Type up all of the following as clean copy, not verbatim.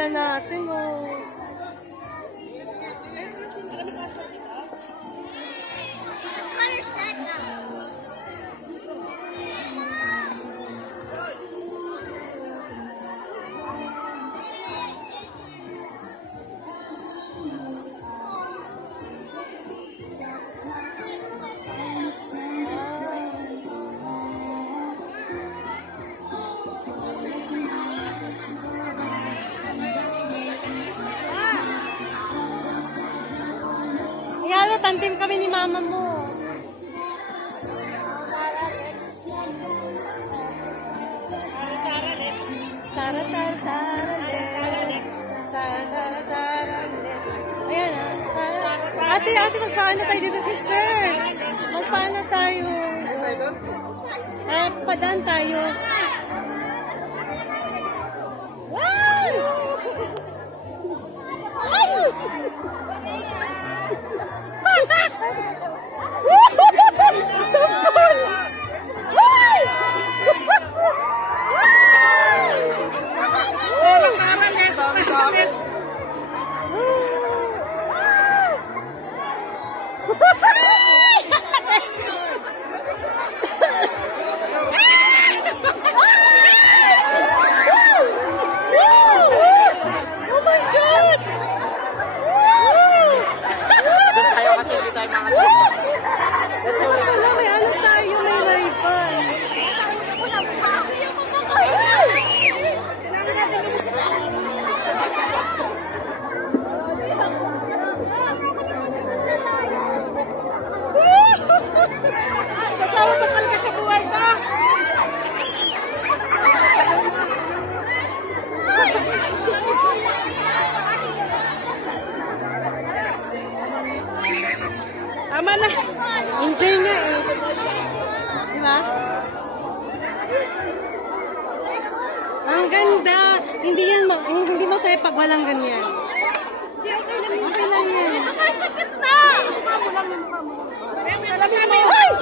pala natin, oh. Tantim kami ni mama mo. Tara. Ayan ah. Ate, magpaano tayo dito, sister? Magpaano tayo? Padaan tayo. Wow! Sampol! Ay! Tama na. Enjoy nga eh. Diba? Ang ganda. Hindi masaya pag walang ganyan. Okay lang yan. Nakasakit na! Ay!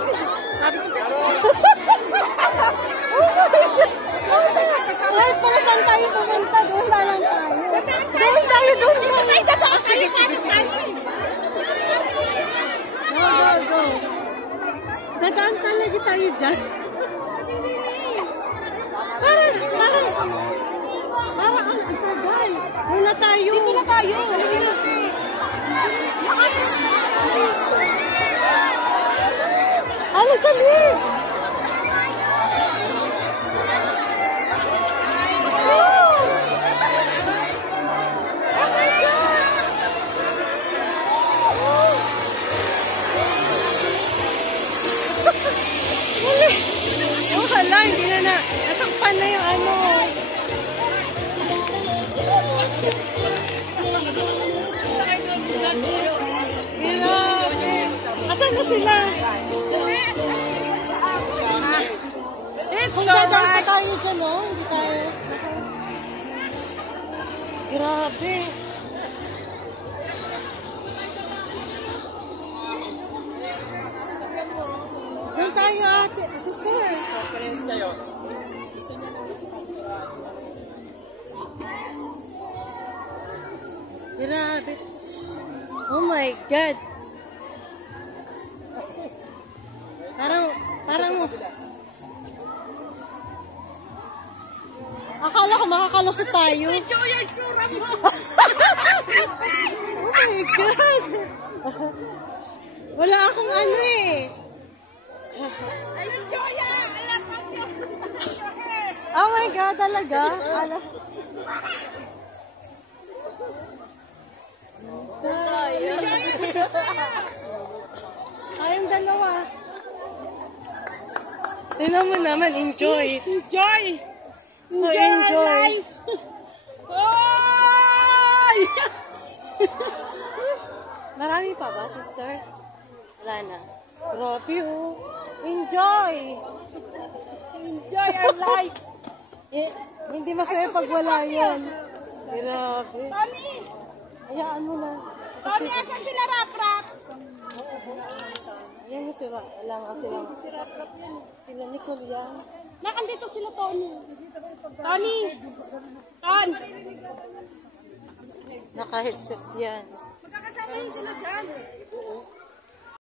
Kahit pala saan tayo pumunta, doon lang tayo. Doon tayo. Sige. Go. Dadaan talaga tayo dyan. Parang ang tagal. Muna tayo. Dito na tayo. Halagyan natin. Dali. Hala, hindi na natakpan na yung ano. Asan na sila? Kung dadaan pa tayo dyan, no? Hindi tayo. Grabe. Doon tayo, ate. Sister. Friends kayo. Grabe. Oh my God. Parang akala ko makakalusot tayo. Enjoy ang tsura mo! Oh my God. Wala akong ano eh. Enjoy ang! Oh my God, talaga? Ayong dalawa. Tingnan mo naman, enjoy. Enjoy! So enjoy. Oy! Marami pa ba, sister? Wala na. Grabe oh. Enjoy! Enjoy our life! Hindi masaya pag wala yan. Grabe. Tony! Hayaan mo na. Tony, asan sila rap-rap? Ayan mo sila. Wala nga sila. Sila Nicole yan. Nakandito sila, Tony. Tony! Ton! Naka-headset yan. Magkakasama yun sila dyan.